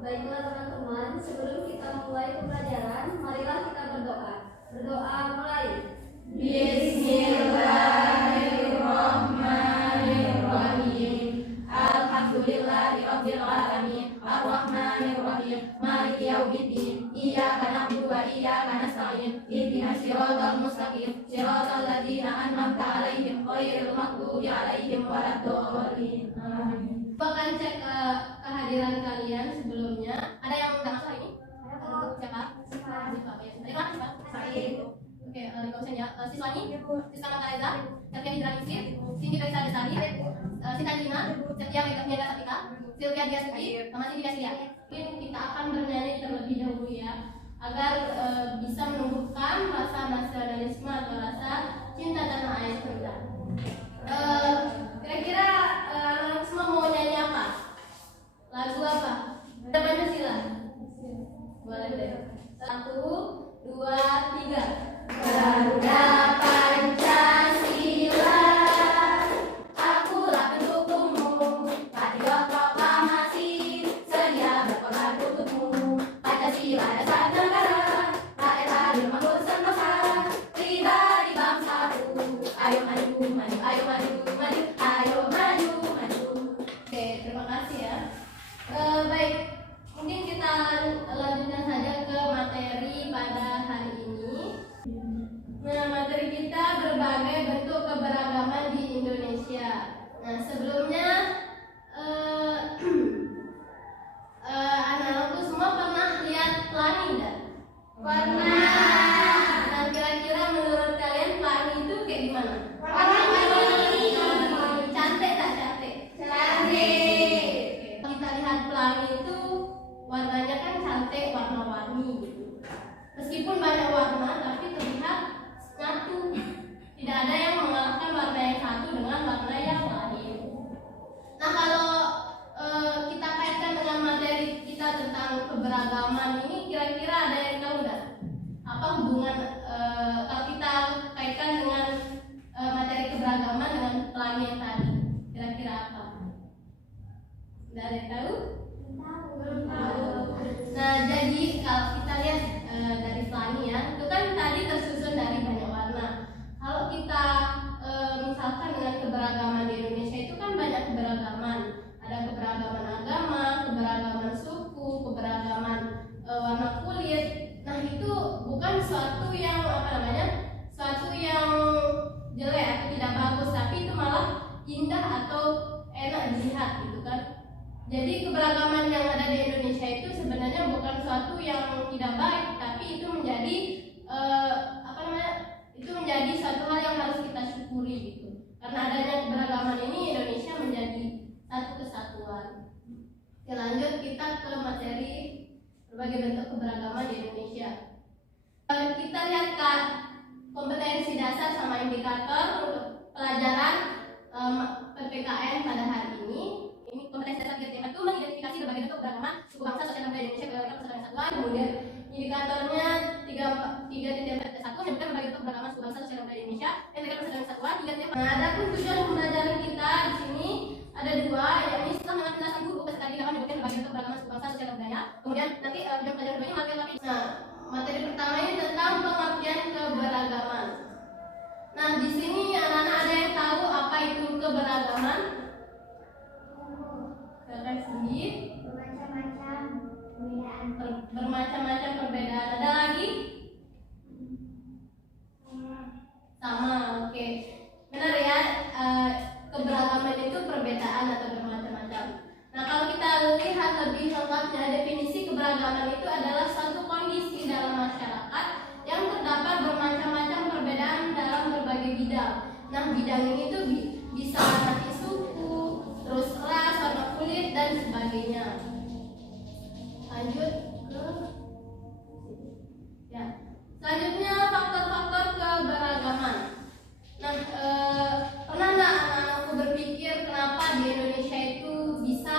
Baiklah teman-teman, sebelum kita mulai pembelajaran, marilah kita berdoa. Berdoa mulai. Bismillahirrahmanirrahim. Alhamdulillahirabbil alamin. Arrahmanirrahim. Maliki yaumiddin. Iyyaka na'budu wa iyyaka nasta'in. Ihdinas siratal mustaqim. Siratal ladzina an'amta 'alaihim ghairil maghdubi 'alaihim waladdallin. Amin. Bahkan cek kehadiran kalian sebelumnya. Ada yang nggak masuk hari ini? Siapa? Siapa? Tadi kelas siapa? Said. Oke, dosen ya. Siswani, Siska Makareza, Sylvia Hijrah Isir, Cindy Kaisa Desari, Sinta Jina, Setia Mega Satika, Sylvia Dia Suci, sama Cindy Kasia. Mungkin kita akan bernyanyi terlebih dahulu ya, agar bisa menumbuhkan rasa nasionalisme atau rasa cinta tanah air kita. Kira-kira anak semua mau nyanyi apa? Lagu apa? Ada Pancasila? Boleh deh. 1, 2, 3. Garuda Pancasila, akulah pendukungmu, patriot proklamasi, sedia berkorban untukmu. Pancasila dasar negara, rakyat adil makmur sentosa, pribadi bangsaku. Ayo maju, maju, ayo maju, maju, ayo maju, maju. Oke, terima kasih ya. Baik, mungkin kita lanjutkan saja ke materi pada hari ini. Nah, materi kita berbagai bentuk keberagaman di Indonesia. Nah, sebelumnya anak-anakku semua pernah lihat pelangi enggak? Pernah. Dan kira-kira menurut kalian pelangi itu kayak gimana? Warna-warni. Cantik tak cantik? Cantik. Oke. Kita lihat pelangi itu warnanya kan cantik, warna-warni gitu. Meskipun banyak warna, tapi terlihat satu. Tidak ada yang mengalahkan warna yang satu dengan warna yang lain. Nah, kalau kita kaitkan dengan materi kita tentang keberagaman ini, kira-kira ada yang tahu nggak? Apa hubungan kalau kita kaitkan dengan materi keberagaman dengan pelangi yang tadi? Kira-kira apa? Nggak ada yang tahu? Belum tahu. Nah, jadi kalau kita lihat dari pelangi ya, itu kan tadi tersusun dari banyak warna. Kalau kita misalkan dengan keberagaman di Indonesia itu kan banyak keberagaman. Ada keberagaman agama, keberagaman suku, keberagaman warna kulit. Nah, itu bukan suatu yang suatu yang jelek atau tidak bagus, tapi itu malah indah atau enak dilihat gitu kan. Jadi keberagaman yang ada di Indonesia itu sebenarnya bukan suatu yang tidak baik, tapi itu menjadi itu menjadi suatu hal yang harus kita syukuri gitu. Karena adanya keberagaman ini Indonesia menjadi satu kesatuan. Oke, lanjut kita ke materi berbagai bentuk keberagaman di Indonesia. Kita lihat kan kompetensi dasar sama indikator untuk pelajaran PPKN pada hari ini. Ini kompetensi dasar kita itu mengidentifikasi berbagai bentuk keberagaman suku bangsa sosial budaya Indonesia berdasarkan persatuan kesatuan. Kemudian indikatornya 3.1 menyebutkan berbagai bentuk keberagaman suku bangsa sosial budaya Indonesia dan berdasarkan persatuan kesatuan. Nah, adapun tujuan pembelajaran kita di sini ada dua, yakni setelah mengenal penjelasan guru peserta didik akan menyebutkan berbagai bentuk keberagaman suku bangsa sosial budaya. Kemudian nanti bidang pelajaran keduanya materi lapis. Nah, materi pertama ini tentang pengertian keberagaman. Nah, di sini anak-anak ada yang tahu apa itu keberagaman? Bermacam-macam perbedaan. Ada lagi? Sama, oke. Benar ya, keberagaman itu perbedaan atau bermacam-macam. Nah, kalau kita lihat lebih lengkapnya, definisi keberagaman itu adalah suatu kondisi dalam masyarakat yang terdapat bermacam-macam perbedaan dalam berbagai bidang. Nah, bidang ini tuh bisa nanti suku, terus ras, warna kulit, dan sebagainya. Lanjut ke ya. Selanjutnya faktor-faktor keberagaman. Nah, pernah nggak anak-anakku berpikir kenapa di Indonesia itu bisa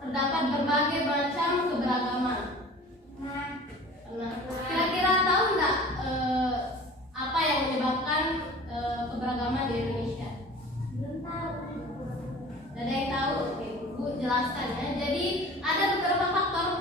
terdapat berbagai macam keberagaman? Pernah. Kira-kira tahu nggak apa yang menyebabkan keberagaman di Indonesia? Belum tahu. Ada yang tahu? Oke, Bu jelaskan ya. Jadi ada beberapa faktor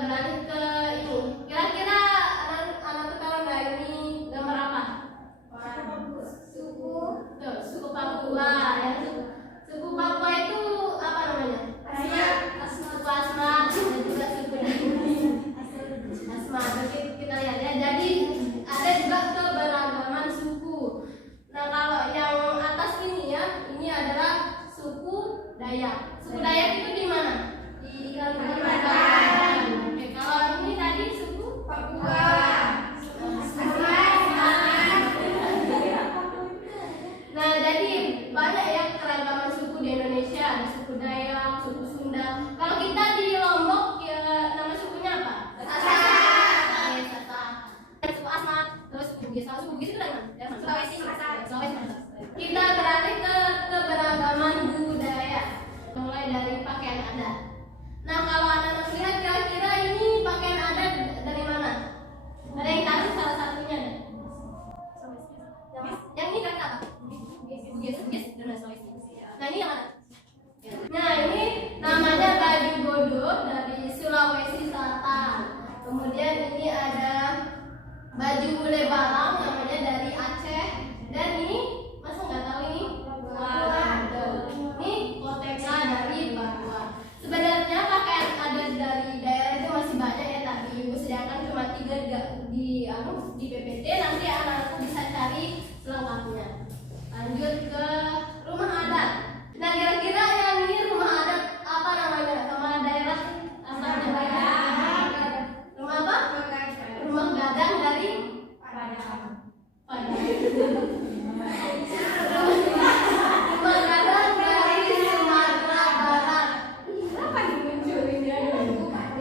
beralih ke ini. Kira-kira anak tahu nggak ini gambar apa? Suku. Tuh, suku Papua ya. Suku Papua itu apa namanya? Suku Asmat dan juga suku Asmat. Oke, kita lihat ya. Jadi ada juga keberagaman suku. Nah, kalau yang atas ini ya, ini adalah suku Dayak. Suku Dayak itu di mana? Di Kalimantan. Oke, kalau ini tadi suku Papua. Nah, jadi banyak ya keragaman suku di Indonesia. Ada suku Dayak, suku Sunda. Kalau kita di Lombok, ya, nama sukunya apa? Sasak. Suku Asmat. Terus suku Bugis. Kalau suku Bugis itu dari mana? Sulawesi. Kita beralih ke keberagaman budaya. Mulai dari pakaian adat. Nah, kalau anak-anak lihat kira-kira ini pakaian adat dari mana? Ada yang tahu salah satunya? Yang ini kan apa? Bugis dan Sulawesi. Nah, ini yang mana? Nah, ini namanya baju bodo dari Sulawesi Selatan. Kemudian ini ada baju bule balang namanya dari Aceh. Dan ini masa nggak tahu ini? Ini koteka dari Papua. Sebenarnya pakaian adat dari daerah itu masih banyak ya, tapi ibu sediakan cuma 3 di PPT. Nanti anak-anakku bisa cari selengkapnya. Lanjut ke rumah adat. Nah, kira-kira yang ini rumah adat apa namanya? Nama daerah asalnya? Rumah apa? Rumah gadang dari Padang. Rumah gadang dari Sumatera Barat. Kenapa dimunculinnya?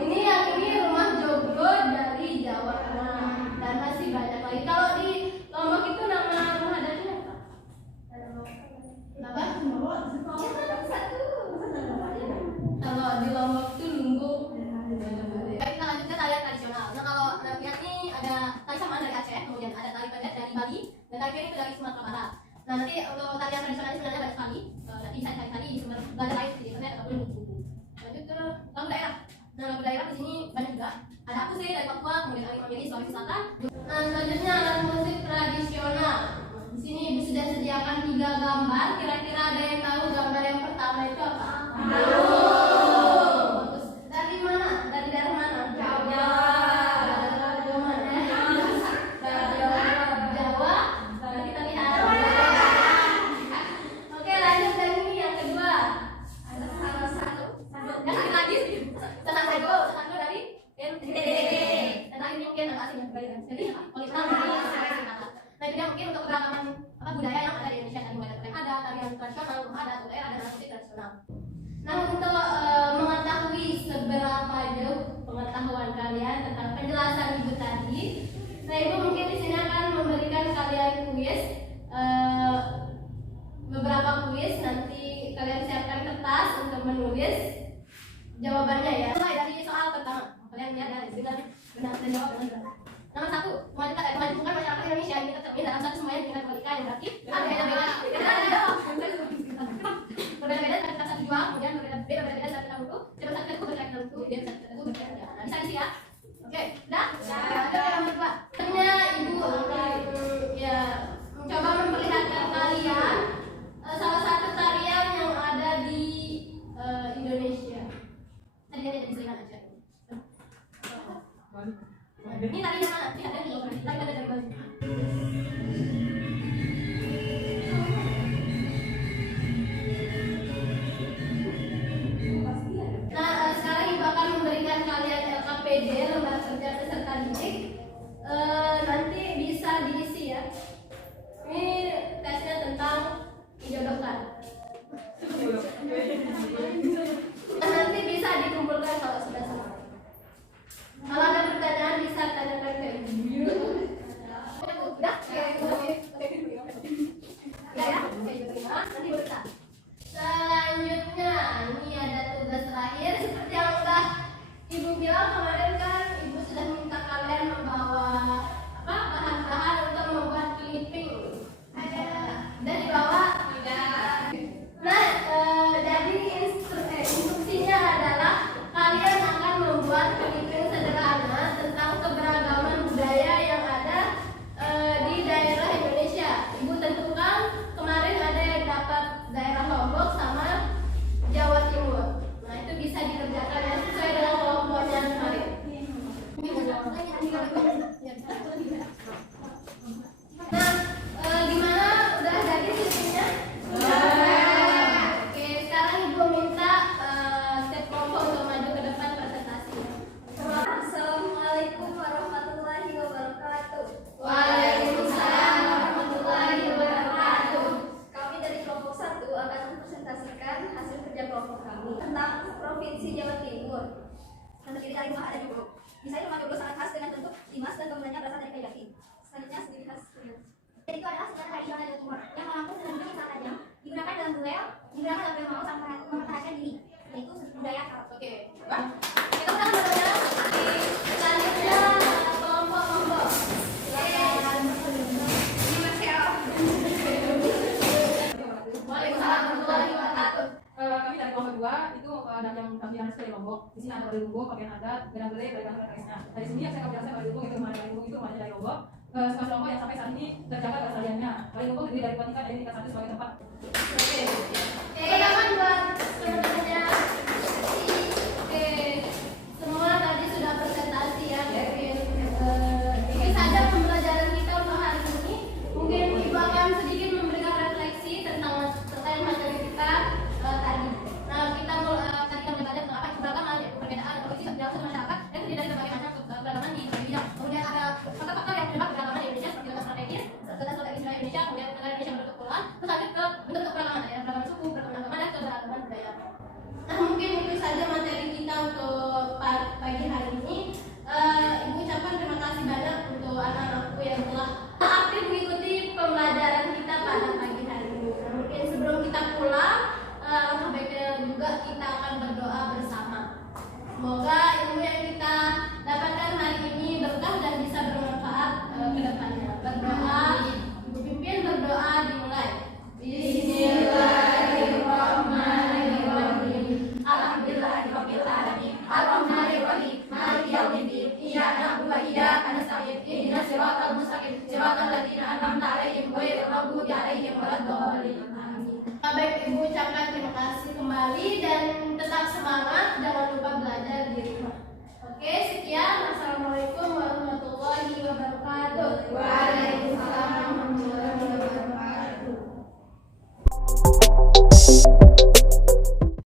Ini yang ini rumah joglo dari Jawa Tengah dan masih banyak lagi. Kalau di Lombok itu nama rumah adatnya apa? Apa? Kalau di Lombok itu Lunggu. Kita lanjut ke tarian tradisional. Nah, kalau lihat nih ada tari samaan dari Aceh, kemudian ada tari pendek dari Bali, dan tari piring itu dari Sumatera Barat. Nah, nanti untuk tarian tradisional ini sebenarnya banyak sekali. Nanti bisa cari di sumber belajar lain di internet ataupun di buku. Lanjut ke lagu daerah. Nah, lagu daerah di sini banyak juga. Ada aku sih dari Papua, kemudian Ali Mamili Sulawesi Selatan. Nah, selanjutnya alat musik tradisional. Di sini ibu sudah sediakan 3 gambar. Kira-kira ada yang tahu gambar yang pertama itu apa? Bagus. Dari mana? Dari daerah mana? Jawa. Jawa. Nanti kita lihat. Oke, lanjut dari ini yang kedua. Ada salah satu. Yang lagi sih. Salah satu dari NTT. Dan ini mungkin agak asing ya. Jadi apa? Politik. Nah, jadi mungkin untuk keragaman budaya yang ada di Indonesia, tadi mulai dari ada tarian tradisional, ada daerah dan musik tradisional. Nah, untuk mengetahui seberapa jauh pengetahuan kalian tentang penjelasan ibu tadi, nah ibu mungkin di sini akan memberikan kalian kuis, beberapa kuis. Nanti kalian siapkan kertas untuk menulis jawabannya ya. Mulai dari soal pertama, kalian lihat ya, dengan benar dan jawab dengan benar. Nomor 1, memajukan masyarakat Indonesia ini tercermin dalam satu semuanya dengan kualitas yang berarti ada beda-beda. Berbeda-beda dengan kata satu jual, kemudian berbeda-beda dengan satu tertentu, coba satu tertentu berkaitan tertentu, dan satu tertentu berkaitan. Nah, bisa sih ya. Oke, udah? Ada yang kedua. Sebenarnya ibu akan ya mencoba memperlihatkan kalian salah satu tarian yang ada di Indonesia. Tadi ada di sini aja. Ini tarian mana? Ini ada di Bali. Tarian ada dari Bali. Nah, sekarang ibu akan memberikan kalian LKPD, lembar kerja peserta didik. Nanti bisa diisi ya. Ini tesnya tentang dijodohkan. Nanti bisa dikumpulkan kalau sudah selesai. Kalau ada pertanyaan bisa tanyakan ke ibu. Udah? Ya? Nanti berita. Selanjutnya, ini ada tugas terakhir. Seperti yang udah ibu bilang kemarin kan, ibu sudah minta kalian membawa bahan-bahan untuk membuat clipping. Dan dibawa tidak. Nah, jadi instruksinya adalah kalian akan membuat clipping Provinsi Jawa Timur. Dan terdiri dari rumah adat Joglo. Misalnya rumah Joglo sangat khas dengan bentuk limas dan bangunannya berasal dari kayu jati. Selanjutnya sendiri khas. Jadi itu adalah senjata tradisional Jawa Timur yang mampu dengan bentuk yang sangat tajam, digunakan dalam duel mau sampai mempertahankan diri, yaitu budaya Arab. Oke, Pak. Kita udah berdoa. Selanjutnya kelompok. Waalaikumsalam warahmatullahi wabarakatuh. Kami dari kelompok 2 itu ada yang kami harus dari Lombok. Di sini ada dari Lombok, pakaian adat, bela-bela dari kantor KS-nya. Dari sini yang saya kami jelaskan dari Lombok itu rumahnya dari Lombok itu rumahnya dari Lombok. Sebuah kelompok yang sampai saat ini terjaga keasliannya. Dari Lombok terdiri dari 2 tingkat dan tingkat 1 sebagai tempat. Oke, teman buat sebenarnya. Oke, semua tadi sudah presentasi ya. Mungkin saja pembelajaran kita untuk hari ini. Mungkin Ibu akan sedikit memberikan refleksi tentang materi kita tadi. Nah, kita tadi kami belajar tentang apa keberagaman, perbedaan atau isi sosial masyarakat dan terdiri dari berbagai macam keberagaman di Indonesia. Kemudian ada faktor-faktor yang menyebabkan keberagaman di Indonesia seperti letak strategis, letak strategis wilayah Indonesia, kemudian negara Indonesia berbentuk kepulauan, terus lanjut ke bentuk keberagaman, ada keberagaman suku, keberagaman agama dan keberagaman budaya. Nah, mungkin itu saja materi kita untuk pagi hari ini. Ibu ucapkan terima kasih banyak untuk anak-anakku yang telah aktif mengikuti pembelajaran kita pada pagi hari ini. Nah, mungkin sebelum kita pulang, langkah baiknya juga kita akan berdoa bersama. Semoga ilmu yang kita dapatkan hari ini berkah dan bisa bermanfaat ke depannya. Berdoa, Ibu pimpin berdoa dimulai. Bismillahirrahmanirrahim. Alhamdulillahirabbil alamin. Arrahmanirrahim. Maliki yaumiddin. Iyyaka na'budu wa iyyaka nasta'in. Ihdinas siratal mustaqim. Siratal ladzina an'amta 'alaihim ghairil maghdubi 'alaihim waladdallin. Amin. Baik, Ibu ucapkan terima kasih kembali dan tetap semangat.